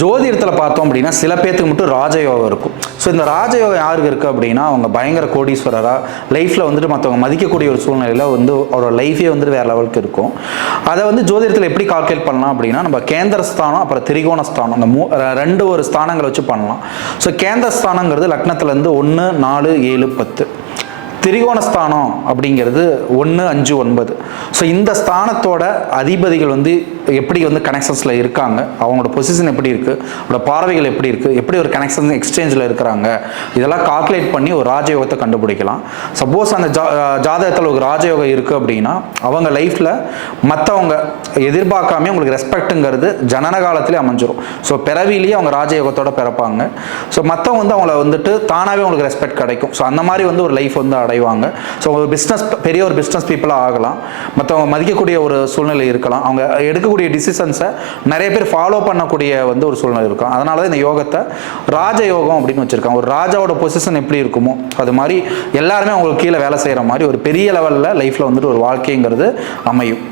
ஜோதிடத்தில் பார்த்தோம் அப்படின்னா சில பேர்த்துக்கு மட்டும் ராஜயோகம் இருக்கும். ஸோ இந்த ராஜயோகம் யாருக்கு இருக்குது அப்படின்னா அவங்க பயங்கர கோடீஸ்வரராக லைஃப்பில் வந்துட்டு மற்றவங்க மதிக்கக்கூடிய ஒரு சூழ்நிலையில் வந்து அவரோட லைஃபே வந்துட்டு வேறு லெவலுக்கு இருக்கும். அதை வந்து ஜோதிடத்தில் எப்படி கால்குலேட் பண்ணலாம் அப்படின்னா நம்ம கேந்திர ஸ்தானம் அப்புறம் திரிகோண ஸ்தானம் அந்த ரெண்டு ஒரு ஸ்தானங்களை வச்சு பண்ணலாம். ஸோ கேந்திர ஸ்தானங்கிறது லக்னத்துலேருந்து 1, 4, 7, 10. திரிகோணஸ்தானம் அப்படிங்கிறது 1, 5, 9. ஸோ இந்த ஸ்தானத்தோட அதிபதிகள் வந்து எப்படி வந்து கனெக்ஷன்ஸில் இருக்காங்க, அவங்களோட பொசிஷன் எப்படி இருக்குது, அவங்களோட பார்வைகள் எப்படி இருக்குது, எப்படி ஒரு கனெக்ஷன் எக்ஸ்சேஞ்சில் இருக்கிறாங்க, இதெல்லாம் கால்குலேட் பண்ணி ஒரு ராஜயோகத்தை கண்டுபிடிக்கலாம். சப்போஸ் அந்த ஜாதகத்தில் ஒரு ராஜயோகம் இருக்குது அப்படின்னா அவங்க லைஃப்பில் மற்றவங்க எதிர்பார்க்காம உங்களுக்கு ரெஸ்பெக்ட்டுங்கிறது ஜனன காலத்திலே அமைஞ்சிரும். ஸோ பிறவிலேயே அவங்க ராஜயோகத்தோட பிறப்பாங்க. ஸோ மற்றவங்க வந்து அவங்கள வந்துட்டு தானாகவே அவங்களுக்கு ரெஸ்பெக்ட் கிடைக்கும். ஸோ அந்த மாதிரி வந்து ஒரு லைஃப் வந்து அடைவாங்க. ஸோ ஒரு பிஸ்னஸ் பெரிய ஒரு பிஸ்னஸ் பீப்புளாக ஆகலாம், மற்றவங்க மதிக்கக்கூடிய ஒரு சூழ்நிலை இருக்கலாம், அவங்க எடுக்கக்கூடிய டிசிஷன்ஸை நிறைய பேர் ஃபாலோ பண்ணக்கூடிய வந்து ஒரு சூழ்நிலை இருக்கும். அதனால தான் இந்த யோகத்தை ராஜயோகம் அப்படின்னு வச்சுருக்காங்க. ஒரு ராஜாவோட பொசிஷன் எப்படி இருக்குமோ அது மாதிரி எல்லாருமே அவங்களுக்கு கீழே வேலை செய்கிற மாதிரி ஒரு பெரிய லெவலில் லைஃப்பில் வந்துட்டு ஒரு வாழ்க்கைங்கிறது அமையும்.